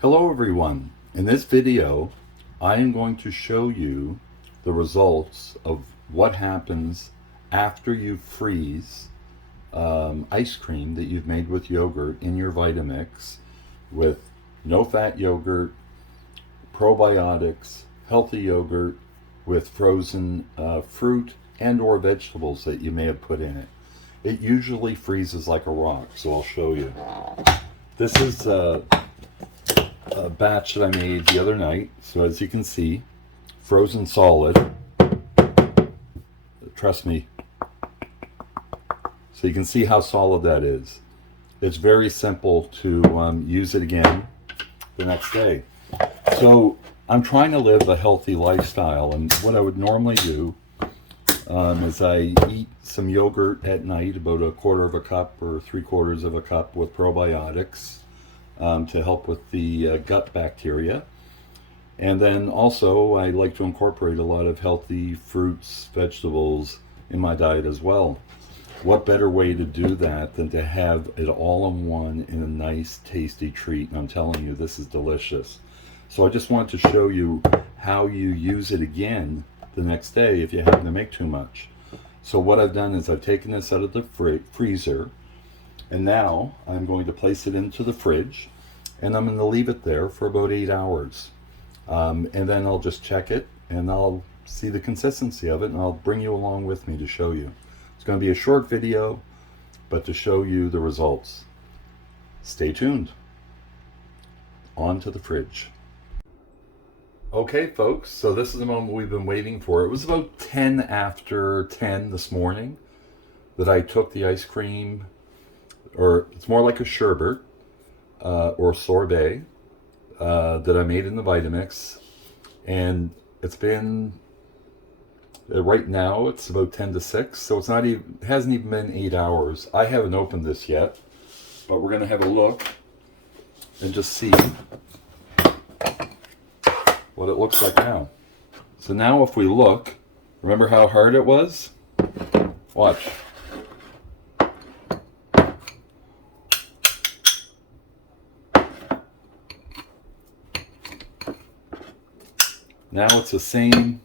Hello everyone. In this video, I am going to show you the results of what happens after you freeze ice cream that you've made with yogurt in your Vitamix with no fat yogurt, probiotics, healthy yogurt with frozen fruit and or vegetables that you may have put in it. It usually freezes like a rock, so I'll show you. This is a batch that I made the other night. So as you can see, frozen solid. Trust me. So you can see how solid that is. It's very simple to use it again the next day. So I'm trying to live a healthy lifestyle, and what I would normally do is I eat some yogurt at night, about 1/4 of a cup or 3/4 of a cup with probiotics to help with the gut bacteria. And then also I like to incorporate a lot of healthy fruits, vegetables in my diet as well. What better way to do that than to have it all in one in a nice tasty treat? And I'm telling you, this is delicious. So I just wanted to show you how you use it again the next day if you happen to make too much. So what I've done is I've taken this out of the freezer, and now I'm going to place it into the fridge, and I'm going to leave it there for about 8 hours. And then I'll just check it, and I'll see the consistency of it, and I'll bring you along with me to show you. It's going to be a short video, but to show you the results. Stay tuned. On to the fridge. Okay, folks, so this is the moment we've been waiting for. It was about 10 after 10 this morning that I took the ice cream, or it's more like a sherbet or sorbet that I made in the Vitamix, and it's been right now it's about 10 to 6, so it's not even, it hasn't even been 8 hours. I haven't opened this yet, but we're going to have a look and just see what it looks like now. So now if we look, remember how hard it was? Watch. Now it's the same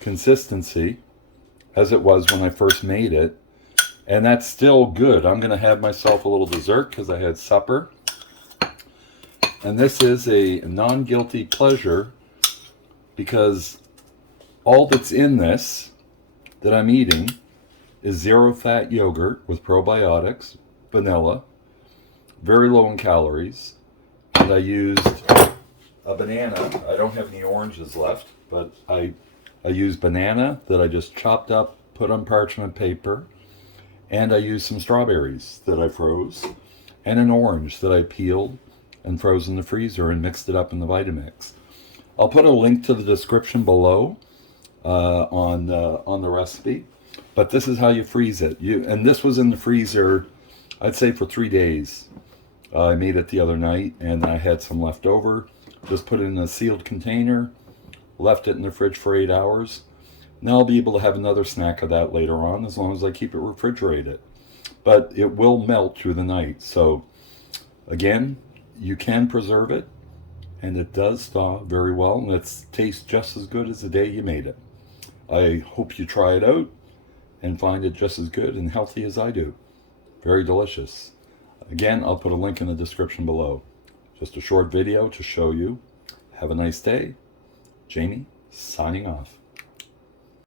consistency as it was when I first made it, and that's still good. I'm gonna have myself a little dessert because I had supper, and this is a non-guilty pleasure because all that's in this that I'm eating is zero fat yogurt with probiotics, vanilla, very low in calories, and I used a banana. I don't have any oranges left, but I used banana that I just chopped up, put on parchment paper, and I used some strawberries that I froze, and an orange that I peeled and froze in the freezer and mixed it up in the Vitamix. I'll put a link to the description below on the recipe, but this is how you freeze it. And this was in the freezer, I'd say for 3 days. I made it the other night, and I had some left over. Just put it in a sealed container, left it in the fridge for 8 hours. Now I'll be able to have another snack of that later on, as long as I keep it refrigerated. But it will melt through the night. So again, you can preserve it, and it does thaw very well, and it tastes just as good as the day you made it. I hope you try it out and find it just as good and healthy as I do. Very delicious. Again, I'll put a link in the description below. Just a short video to show you. Have a nice day. Jamie, signing off.